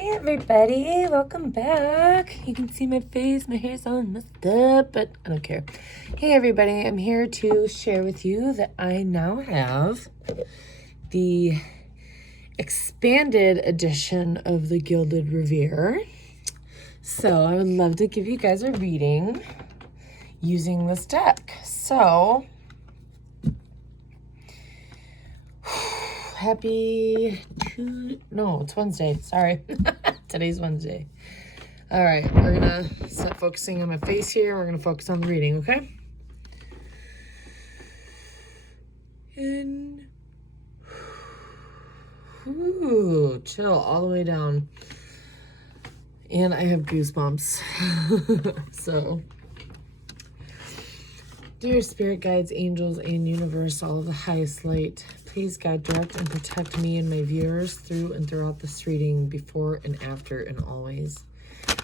Hi everybody, welcome back. You can see my face, my hair's all messed up, but I don't care. Hey everybody, I'm here to share with you that I now have the expanded edition of the Gilded Revere. So I would love to give you guys a reading using this deck. So it's Wednesday, sorry. Today's Wednesday. All right, we're gonna start focusing on my face here. We're gonna focus on the reading, okay? And chill all the way down. And I have goosebumps. So, dear spirit guides, angels, and universe, all of the highest light, please guide, direct, and protect me and my viewers through and throughout this reading, before and after and always.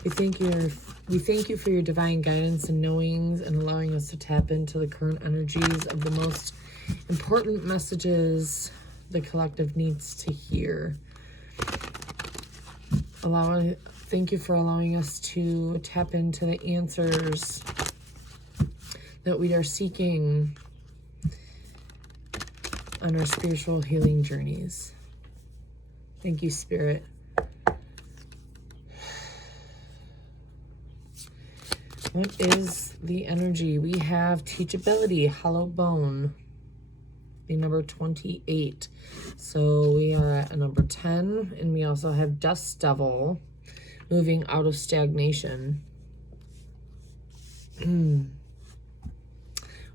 We thank you for your divine guidance and knowings, and allowing us to tap into the current energies of the most important messages the collective needs to hear. Thank you for allowing us to tap into the answers that we are seeking on our spiritual healing journeys. Thank you, Spirit. What is the energy? We have teachability, hollow bone, the number 28. So we are at a number 10, and we also have dust devil, moving out of stagnation.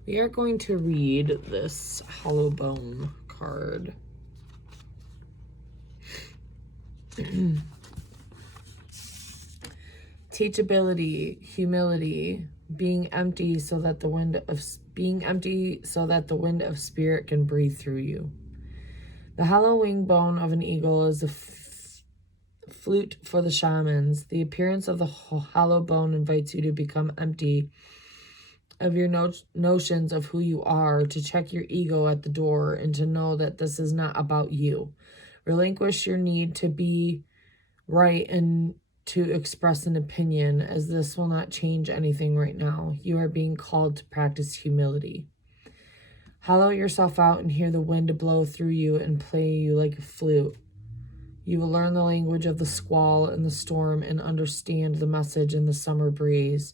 We are going to read this hollow bone card. Teachability, humility, being empty so that the wind of spirit can breathe through you. The hollow wing bone of an eagle is a flute for the shamans. The appearance of the hollow bone invites you to become empty of your notions of who you are, to check your ego at the door, and to know that this is not about you. Relinquish your need to be right and to express an opinion, as this will not change anything right now. You are being called to practice humility. Hollow yourself out and hear the wind blow through you and play you like a flute. You will learn the language of the squall and the storm, and understand the message in the summer breeze.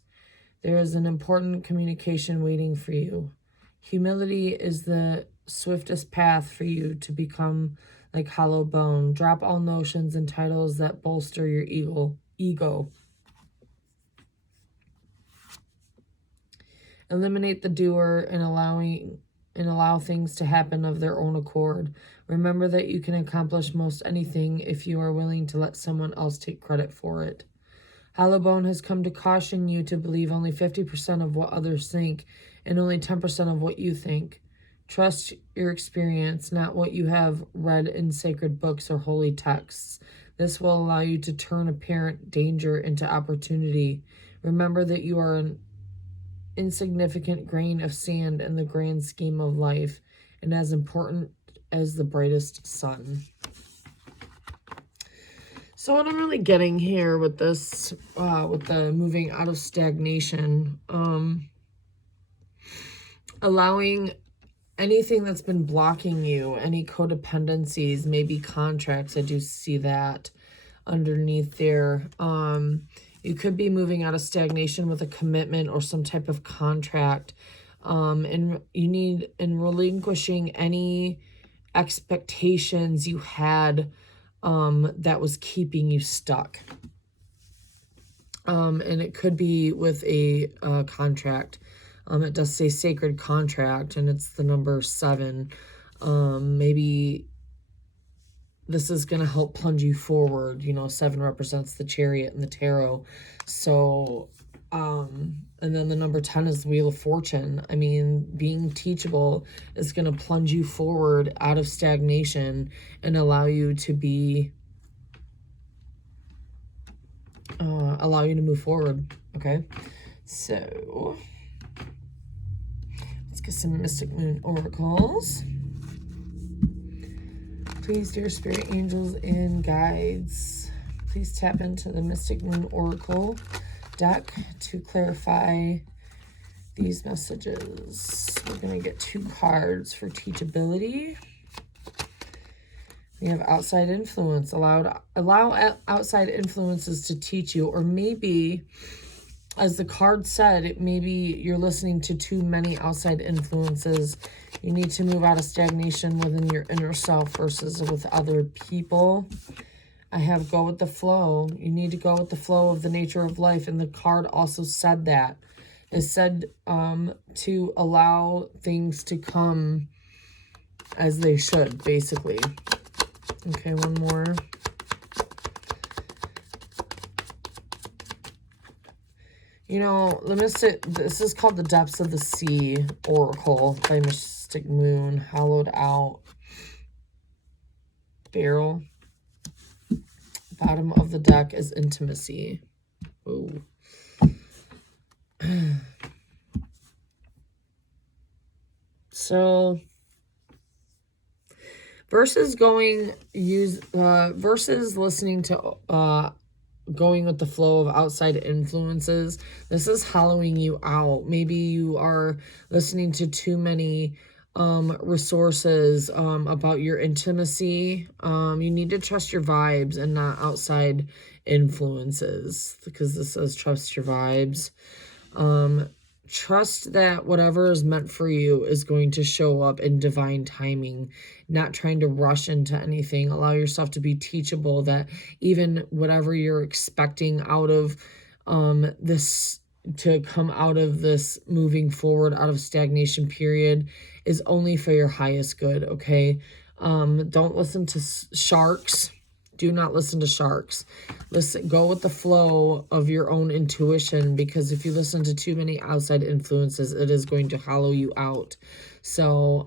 There is an important communication waiting for you. Humility is the swiftest path for you to become like hollow bone. Drop all notions and titles that bolster your ego. Eliminate the doer and allow things to happen of their own accord. Remember that you can accomplish most anything if you are willing to let someone else take credit for it. Hollow bone has come to caution you to believe only 50% of what others think, and only 10% of what you think. Trust your experience, not what you have read in sacred books or holy texts. This will allow you to turn apparent danger into opportunity. Remember that you are an insignificant grain of sand in the grand scheme of life, and as important as the brightest sun. So what I'm really getting here with this, with the moving out of stagnation, allowing anything that's been blocking you, any codependencies, maybe contracts, I do see that underneath there. You could be moving out of stagnation with a commitment or some type of contract, and relinquishing any expectations you had that was keeping you stuck. And it could be with a contract. It does say sacred contract, and it's the number 7. Maybe this is going to help plunge you forward. 7 represents the Chariot in the tarot. So, and then the number 10 is the Wheel of Fortune. I mean, being teachable is going to plunge you forward out of stagnation and allow you to be, allow you to move forward. Okay. So let's get some Mystic Moon oracles. Please, dear spirit angels and guides, please tap into the Mystic Moon Oracle deck to clarify these messages. We're going to get 2 cards for teachability. We have outside influence. Allow outside influences to teach you. Or maybe, as the card said, maybe you're listening to too many outside influences. You need to move out of stagnation within your inner self versus with other people. I have go with the flow. You need to go with the flow of the nature of life. And the card also said that. It said to allow things to come as they should, basically. Okay, one more. You know, this is called the Depths of the Sea Oracle by Mystic Moon, hollowed out barrel. Bottom of the deck is intimacy. Ooh. So versus listening to going with the flow of outside influences, this is hollowing you out. Maybe you are listening to too many resources about your intimacy. You need to trust your vibes and not outside influences, because this says trust your vibes. Trust that whatever is meant for you is going to show up in divine timing, not trying to rush into anything. Allow yourself to be teachable, that even whatever you're expecting out of this, to come out of this moving forward, out of stagnation period, is only for your highest good, okay? Don't listen to sharks. Do not listen to sharks. Go with the flow of your own intuition, because if you listen to too many outside influences, it is going to hollow you out. So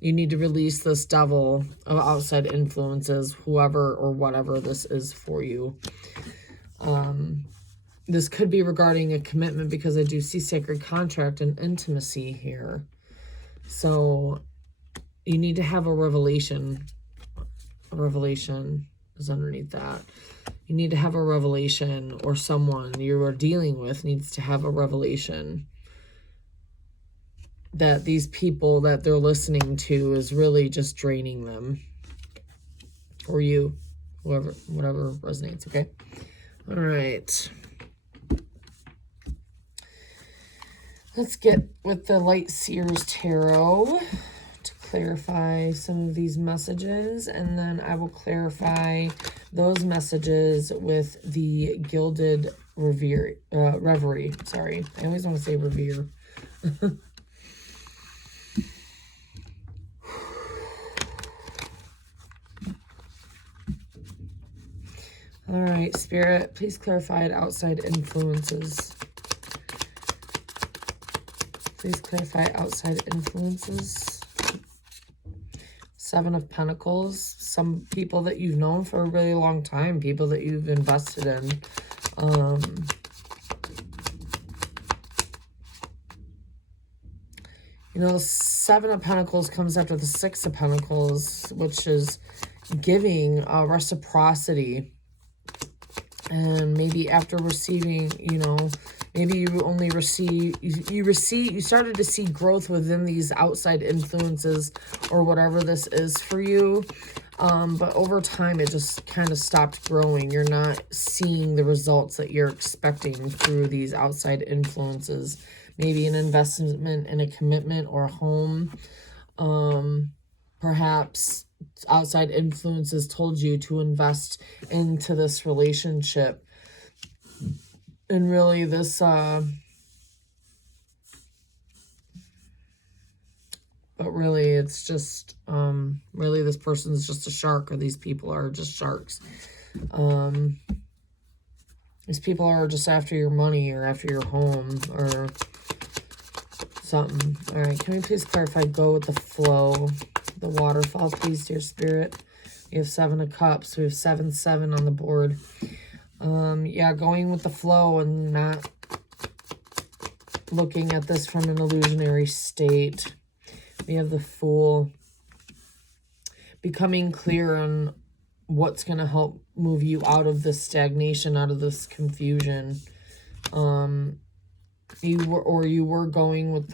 you need to release this devil of outside influences, whoever or whatever this is for you. This could be regarding a commitment, because I do see sacred contract and intimacy here. So you need to have a revelation. A revelation is underneath that. You need to have a revelation, or someone you are dealing with needs to have a revelation that these people that they're listening to is really just draining them, or you, whatever resonates. Okay. All right. Let's get with the Light Seers Tarot to clarify some of these messages, and then I will clarify those messages with the Gilded Reverie. Sorry, I always want to say Revere. All right, Spirit, please clarify outside influences. Please clarify outside influences. 7 of Pentacles. Some people that you've known for a really long time. People that you've invested in. You know, the 7 of Pentacles comes after the 6 of Pentacles, which is giving reciprocity. And maybe after receiving, you know, maybe you only you started to see growth within these outside influences, or whatever this is for you. But over time, it just kind of stopped growing. You're not seeing the results that you're expecting through these outside influences. Maybe an investment in a commitment or a home. Perhaps outside influences told you to invest into this relationship. And really this, but really it's just, really this person's just a shark, or these people are just sharks. These people are just after your money, or after your home, or something. All right, can we please clarify, go with the flow, the waterfall, please, dear Spirit? We have 7 of Cups. We have 7-7 on the board. Yeah, going with the flow and not looking at this from an illusionary state. We have the Fool. Becoming clear on what's going to help move you out of this stagnation, out of this confusion. You were going with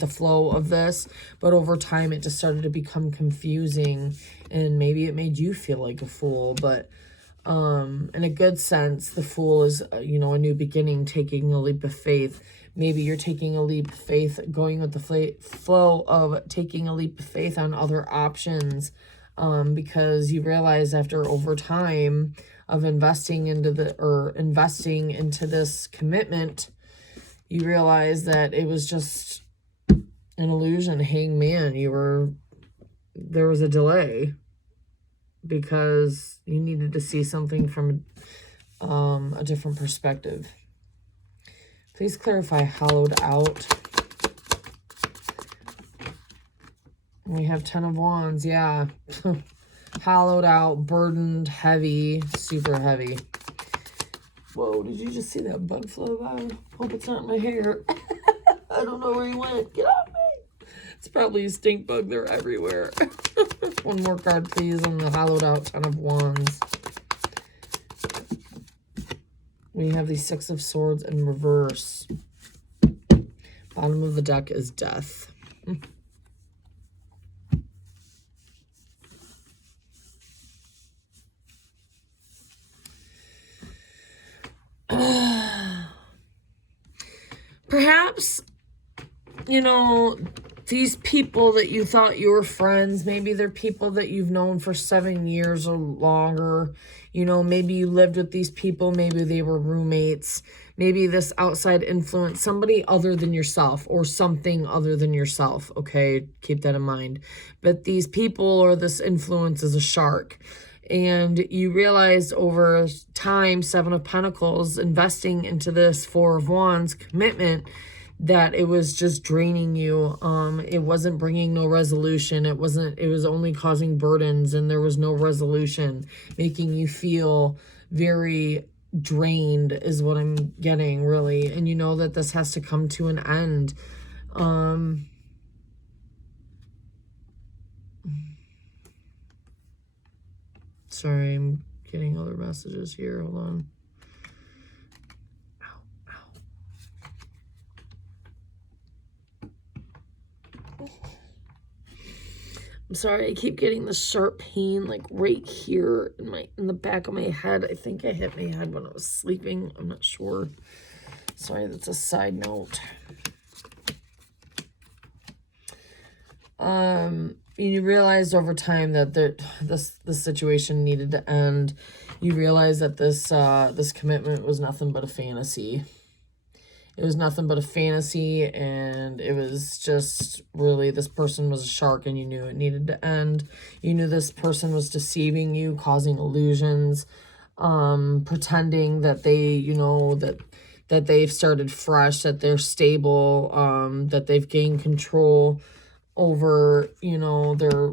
the flow of this, but over time it just started to become confusing, and maybe it made you feel like a fool. But in a good sense, the Fool is a new beginning, taking a leap of faith. Maybe you're taking a leap of faith, going with the flow of taking a leap of faith on other options, because you realize after over time of investing into this commitment, you realize that it was just an illusion. Hangman, there was a delay because you needed to see something from a different perspective. Please clarify hollowed out. We have 10 of Wands, yeah. Hollowed out, burdened, heavy, super heavy. Whoa, did you just see that bug fly by? Hope it's not my hair. I don't know where he went. Get off me. It's probably a stink bug. They're everywhere. One more card, please, on the hollowed out 10 of Wands. We have the 6 of Swords in reverse. Bottom of the deck is Death. Perhaps, these people that you thought you were friends, maybe they're people that you've known for 7 years or longer. Maybe you lived with these people. Maybe they were roommates. Maybe this outside influence, somebody other than yourself or something other than yourself. Okay, keep that in mind. But these people or this influence is a shark. And you realized over time, 7 of Pentacles, investing into this 4 of Wands commitment, that it was just draining you. It wasn't bringing no resolution. It was only causing burdens, and there was no resolution, making you feel very drained is what I'm getting, really. And you know that this has to come to an end. Sorry, I'm getting other messages here. Hold on. I'm sorry, I keep getting this sharp pain like right here in the back of my head. I think I hit my head when I was sleeping. I'm not sure. Sorry, that's a side note. You realized over time that this situation needed to end. You realized that this commitment was nothing but a fantasy. It was nothing but a fantasy, and it was just really, this person was a shark, and you knew it needed to end. You knew this person was deceiving you, causing illusions, pretending that they, that they've started fresh, that they're stable, that they've gained control over, they're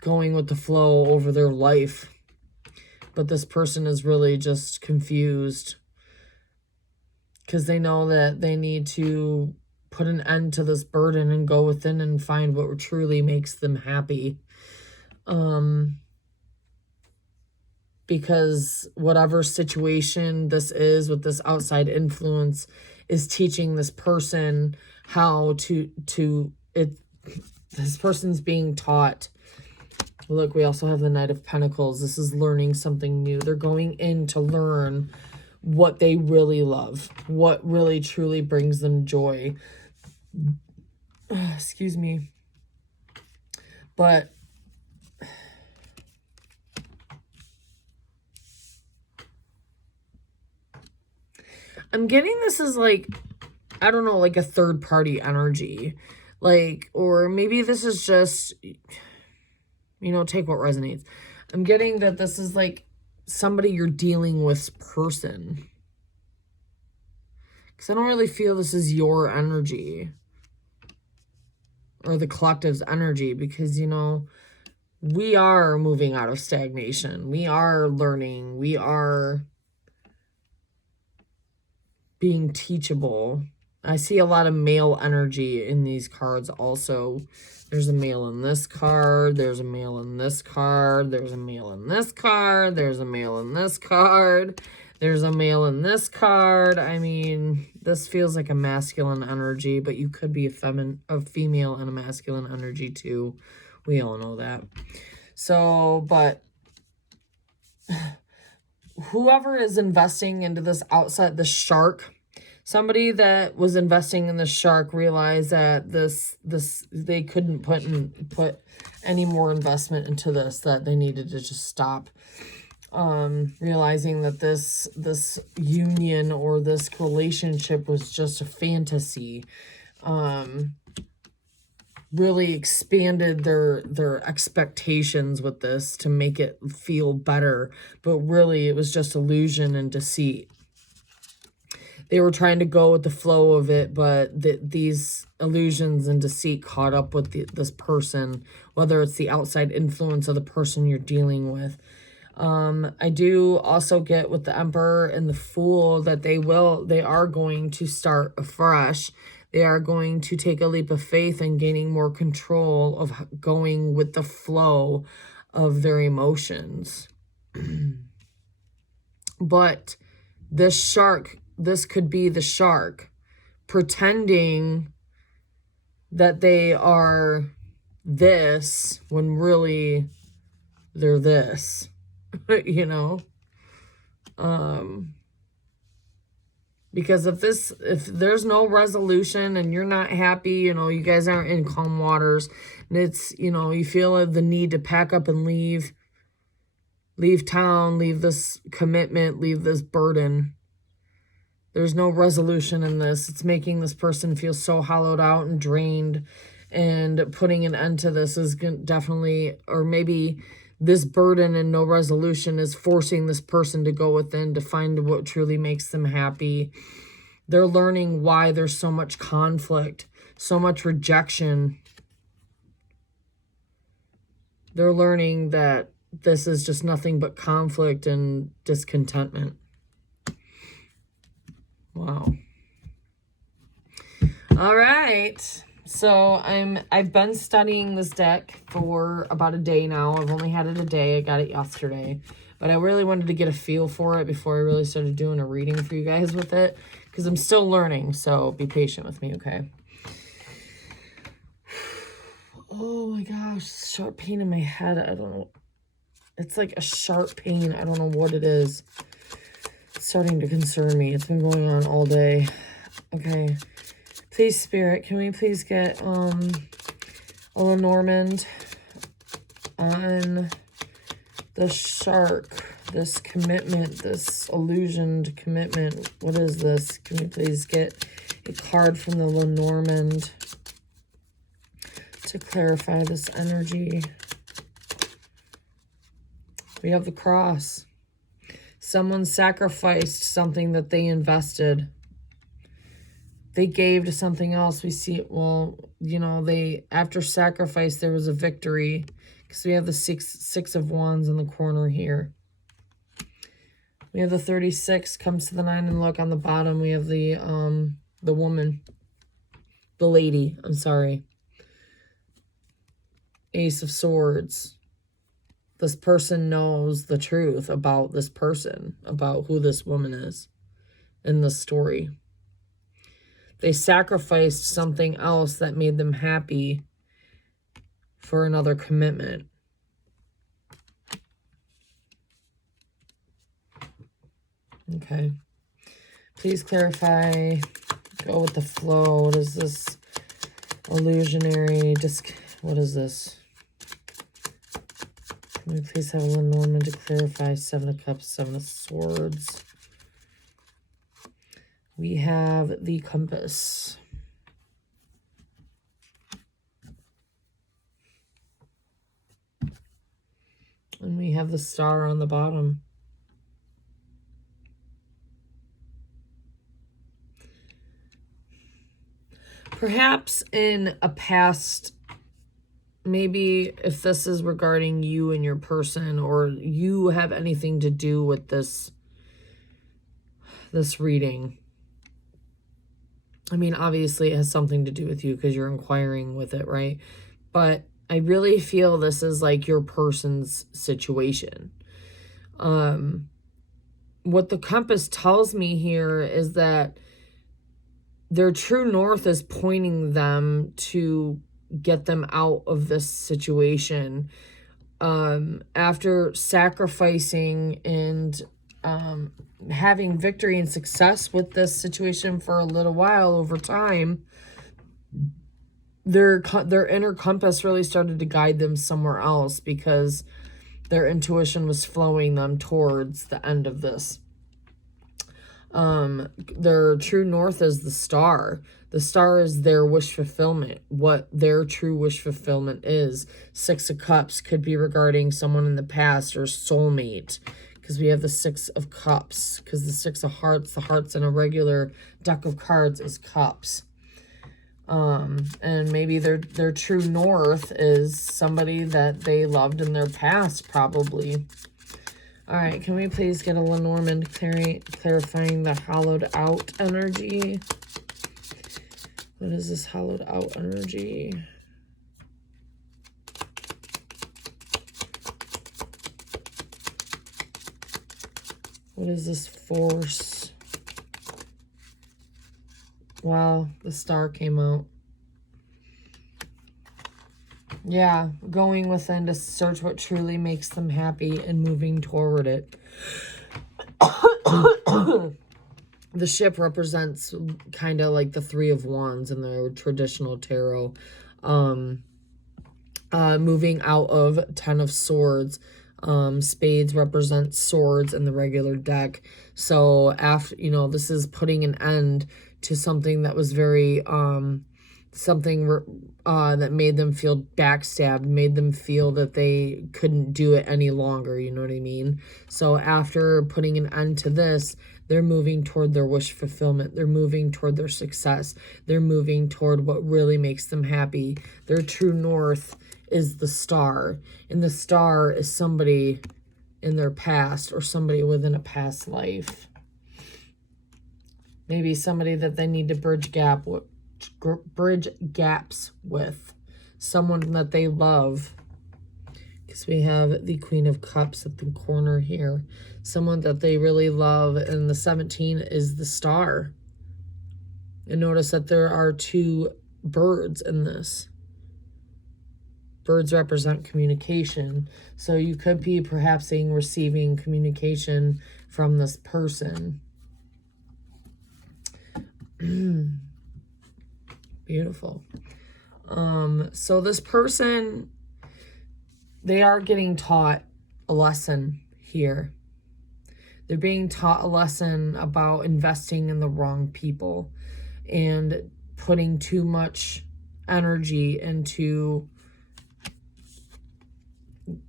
going with the flow over their life. But this person is really just confused, because they know that they need to put an end to this burden and go within and find what truly makes them happy. Because whatever situation this is with this outside influence is teaching this person how this person's being taught. Look, we also have the Knight of Pentacles. This is learning something new. They're going in to learn what they really love, what really truly brings them joy. Excuse me. But I'm getting this as like, I don't know, like a third party energy. Like, or maybe this is just, take what resonates. I'm getting that this is like somebody you're dealing with person. Because I don't really feel this is your energy or the collective's energy, because, we are moving out of stagnation. We are learning. We are being teachable. I see a lot of male energy in these cards also. There's a male in this card. There's a male in this card. There's a male in this card. There's a male in this card. There's a male in this card. I mean, this feels like a masculine energy, but you could be a female and a masculine energy too. We all know that. So, but whoever is investing into this outside, the shark, somebody that was investing in the shark realized that they couldn't put any more investment into this, that they needed to just stop. Realizing that this union or this relationship was just a fantasy. Really expanded their expectations with this to make it feel better, but really it was just illusion and deceit. They were trying to go with the flow of it, but these illusions and deceit caught up with this person, whether it's the outside influence of the person you're dealing with. I do also get with the Emperor and the Fool that they are going to start afresh. They are going to take a leap of faith and gaining more control of going with the flow of their emotions. But this shark, this could be the shark pretending that they are this when really they're this, you know? Because if there's no resolution and you're not happy, you know, you guys aren't in calm waters, and it's, you know, you feel the need to pack up and leave town, leave this commitment, leave this burden. There's no resolution in this. It's making this person feel so hollowed out and drained, and putting an end to this is definitely, or maybe this burden and no resolution is forcing this person to go within to find what truly makes them happy. They're learning why there's so much conflict, so much rejection. They're learning that this is just nothing but conflict and discontentment. Wow. All right. So I've been studying this deck for about a day now. I've only had it a day. I got it yesterday. But I really wanted to get a feel for it before I really started doing a reading for you guys with it, because I'm still learning. So be patient with me, okay? Oh my gosh, sharp pain in my head. I don't know. It's like a sharp pain. I don't know what it is. It's starting to concern me. It's been going on all day. Okay. Please, Spirit, can we please get a Lenormand on the shark, this commitment, this illusioned commitment? What is this? Can we please get a card from the Lenormand to clarify this energy? We have the Cross. Someone sacrificed something that they invested. They gave to something else. We see, well, you know, after sacrifice, there was a victory, because we have the six of Wands in the corner here. We have the 36 comes to the 9, and look on the bottom, we have the woman, the lady, I'm sorry. Ace of Swords. This person knows the truth about this person, about who this woman is in the story. They sacrificed something else that made them happy for another commitment. Okay. Please clarify. Go with the flow. What is this? Illusionary. What is this? Can we please have a Lenormand to clarify? 7 of Cups, 7 of Swords. We have the Compass. And we have the Star on the bottom. Perhaps in a past, maybe if this is regarding you and your person, or you have anything to do with this reading. I mean, obviously it has something to do with you because you're inquiring with it, right? But I really feel this is like your person's situation. What the compass tells me here is that their true north is pointing them to get them out of this situation. After sacrificing and having victory and success with this situation for a little while over time, their inner compass really started to guide them somewhere else because their intuition was flowing them towards the end of this. Their true north is the star. The star is their wish fulfillment, what their true wish fulfillment is. Six of Cups could be regarding someone in the past or soulmate, because we have the Six of Cups, because the Six of Hearts, the hearts in a regular deck of cards is cups. And maybe their true north is somebody that they loved in their past, probably. All right, can we please get a Lenormand clarifying the hollowed out energy? What is this hollowed out energy? What is this force? Wow, the star came out. Yeah, going within to search what truly makes them happy and moving toward it. The ship represents kind of like the Three of Wands in the traditional tarot. Moving out of Ten of Swords. Spades represent swords in the regular deck. So after, you know, this is putting an end to something that was very, that made them feel backstabbed, made them feel that they couldn't do it any longer, you know what I mean? So after putting an end to this, they're moving toward their wish fulfillment. They're moving toward their success. They're moving toward what really makes them happy. Their true north is the star, and the star is somebody in their past or somebody within a past life. Maybe somebody that they need to bridge gaps with, someone that they love, because we have the Queen of Cups at the corner here, someone that they really love, and the 17 is the star. And notice that there are two birds in this. Birds represent communication, so you could be perhaps receiving communication from this person. Beautiful. So this person, they are getting taught a lesson here. They're being taught a lesson about investing in the wrong people and putting too much energy into,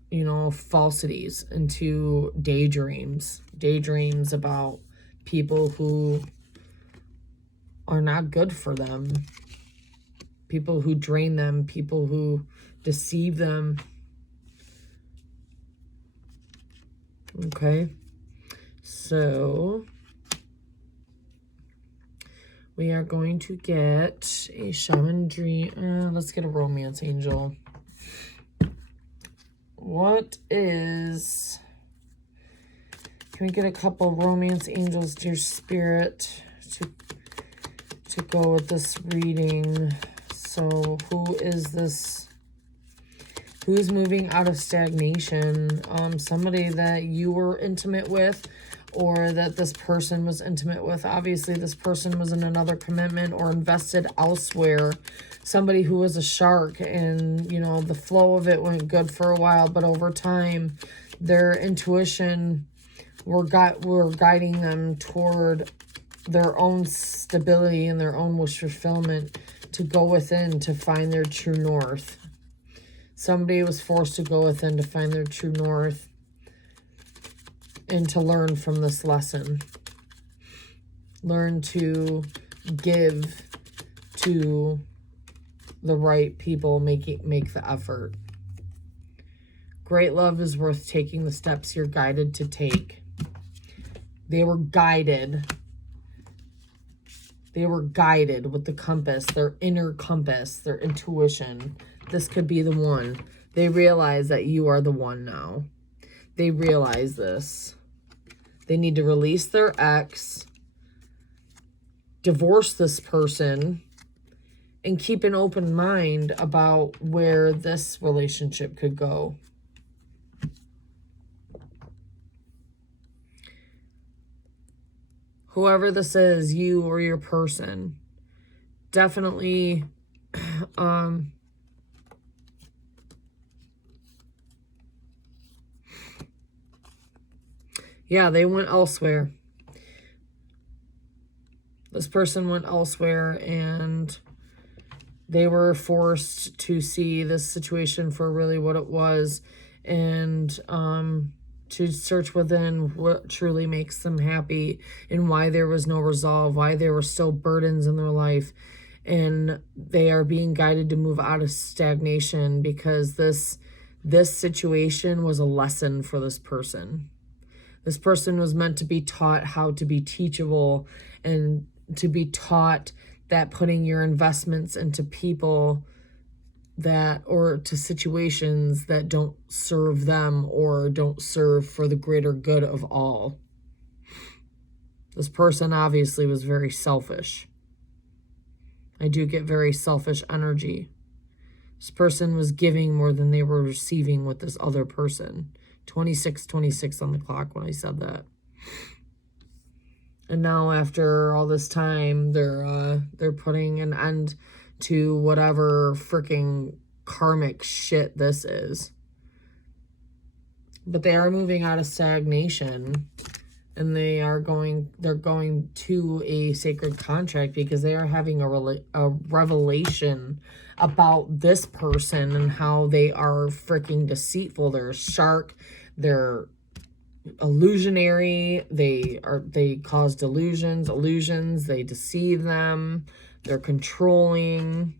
you know, falsities, into daydreams about people who are not good for them, people who drain them, people who deceive them. Okay, so we are going to get a shaman dream. Let's get a romance angel. What is... Can we get a couple romance angels, dear spirit, to go with this reading? So who is this? Who's moving out of stagnation? Somebody that you were intimate with, or that this person was intimate with. Obviously, this person was in another commitment or invested elsewhere. Somebody who was a shark, and, you know, the flow of it went good for a while, but over time, their intuition were guiding them toward their own stability and their own wish fulfillment, to go within to find their true north. Somebody was forced to go within to find their true north and to learn from this lesson. Learn to give to the right people, make the effort. Great love is worth taking the steps you're guided to take. They were guided They were guided with the compass, their inner compass, their intuition. This could be the one. They realize that you are the one now. They realize this. They need to release their ex, divorce this person, and keep an open mind about where this relationship could go. Whoever this is, you or your person, definitely yeah, they went elsewhere. This person went elsewhere, and they were forced to see this situation for really what it was, and to search within what truly makes them happy, and why there was no resolve, why there were still burdens in their life. And they are being guided to move out of stagnation, because this situation was a lesson for this person. This person was meant to be taught how to be teachable, and to be taught that putting your investments into people that, or to situations that don't serve them or don't serve for the greater good of all. This person obviously was very selfish. I do get very selfish energy. This person was giving more than they were receiving with this other person. 26 on the clock when I said that. And now after all this time, they're putting an end to whatever freaking karmic shit this is. But they are moving out of stagnation, and they're going to a sacred contract, because they are having a revelation about this person and how they are freaking deceitful. They're a shark. They're illusionary. They cause illusions. They deceive them. They're controlling.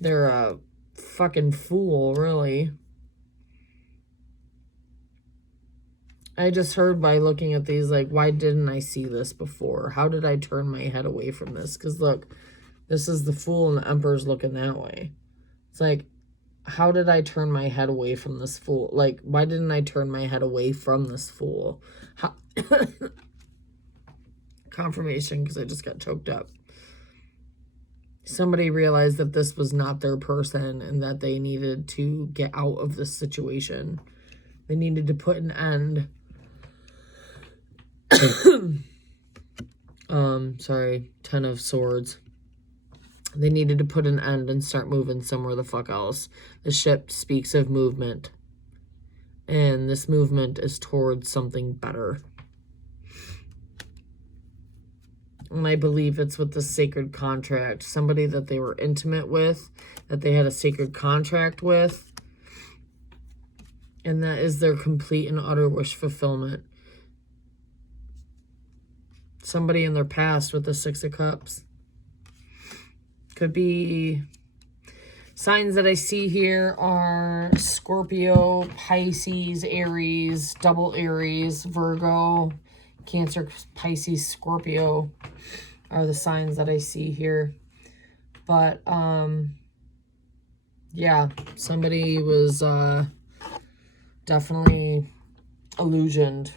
They're a fucking fool, really. I just heard by looking at these, like, why didn't I see this before? How did I turn my head away from this? Because look, this is the Fool, and the Emperor's looking that way. It's like, how did I turn my head away from this Fool? Like, why didn't I turn my head away from this Fool? How confirmation, because I just got choked up. Somebody realized that this was not their person, and that they needed to get out of this situation. They needed to put an end. Sorry, 10 of Swords. They needed to put an end and start moving somewhere the fuck else. The ship speaks of movement. And this movement is towards something better. And I believe it's with the sacred contract. Somebody that they were intimate with, that they had a sacred contract with. And that is their complete and utter wish fulfillment. Somebody in their past with the Six of Cups. Could be signs that I see here are Scorpio, Pisces, Aries, double Aries, Virgo, Cancer, Pisces, Scorpio are the signs that I see here. But, yeah, somebody was definitely illusioned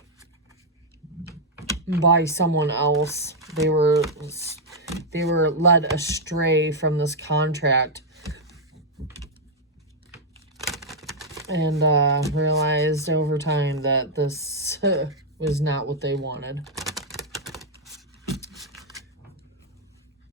by someone else. They were led astray from this contract, and realized over time that this was not what they wanted.